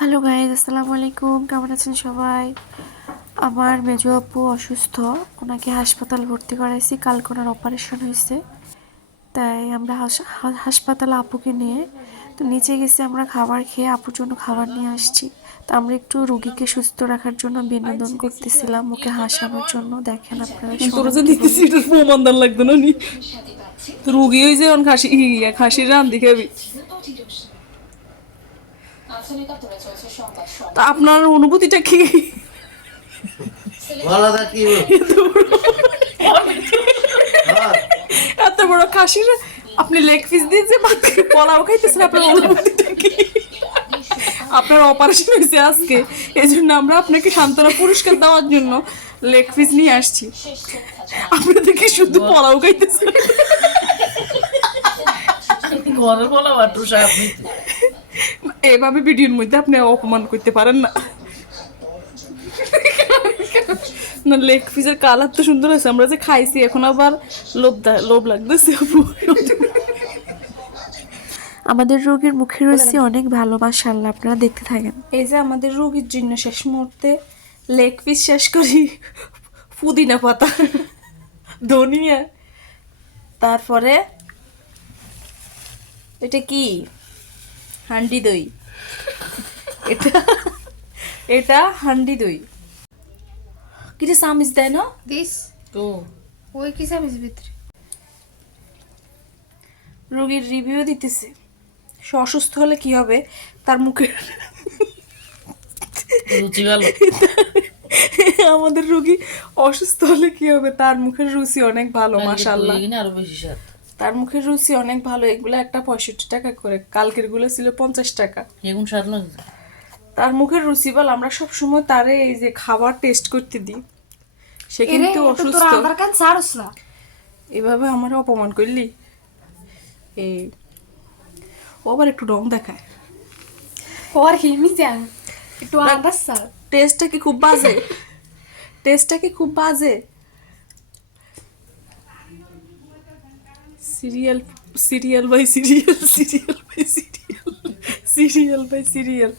Hello guys, আসসালামু আলাইকুম। কেমন আছেন সবাই? আমার মেজো আপু অসুস্থ, ওনাকে হাসপাতাল ভর্তি করাইছি। কালকে ওনার অপারেশন হয়েছে, তাই আমরা হাসপাতালে আপুকে নিয়ে তো নিচে গেছি। আমরা খাবার খেয়ে আপুর জন্য খাবার নিয়ে আসছি। তো আমরা একটু রুগীকে সুস্থ রাখার জন্য বিনোদন করতেছিলাম, ওকে হাসানোর জন্য। দেখেন আপনারা, তোরা শোনেন যে কি দিতেছি বলি। এটার প্রমাণ লাগতো না নি রুগী হয়ে যে খাসি রান্ধি খাবি। তা আপনার অনুভূতিটা কি? গলাটা কি এত বড় খাসির আপনি লেগ পিস দিয়ে যে ভাত পোলাও খাইতেছেন, আপনার অনুভূতিটা কি? আপনার অপারেশন হয়েছে আজকে, এই জন্য আমরা আপনাকে সান্ত্বনা পুরস্কার দেওয়ার জন্য লেগ পিস নিয়ে আসছি। আপনাদের কি শুধু পোলাও খাইতেছেন? ঘরে বলা বাটুসা আপনি এভাবে ভিডিওর মধ্যে আপনি অপমান করতে পারেন না। না, লেগ পিসের কালার তো সুন্দর আছে, আমরা যে খাইছি এখন আবার লোভ লাগতেছে আপু। আমাদের রোগীর মুখের রুচি অনেক ভালো, মাশাআল্লাহ। আপনারা দেখতে থাকেন। এই যে আমাদের রোগীর জন্য শেষ মুহূর্তে লেগ পিস শেষ করি, পুদিনা পাতা, ধনিয়া, তারপরে এটা কি হান্ডি দই, এটা এটা হান্ডি দই। কিরে চামিচ দেয় না দিস তো ওই কি চামিচ ভিতরে রোগীর রিভিউ দিতেছে। সে অসুস্থ হলে কি হবে তার মুখে। রুচি ভালো আমাদের রোগী অসুস্থ হলে কি হবে, তার মুখের রুচি অনেক ভালো, মাশাআল্লাহ। এখানে আরো বেশি স্বাদ। তার মুখের রুচি অনেক ভালো। এগুলো একটা 65 টাকা করে, কালকের গুলো ছিল 50 টাকা। এগুন স্বাদ লাগছে। তার মুখের রুচি বল, আমরা সব সময় তারে এই যে খাবার টেস্ট করতে দিই। সে কিন্তু অসুস্থ, তোর আধার কার্ড ছাড়স না এভাবে আমার অপমান করলি। এই ও আবার একটু রং দেখায়। ওর হিমি যান একটু আন্দাজ স্যার টেস্টটা কি খুব বাজে? টেস্টটা কি খুব বাজে? Serial serial by serial, serial by serial, serial by serial.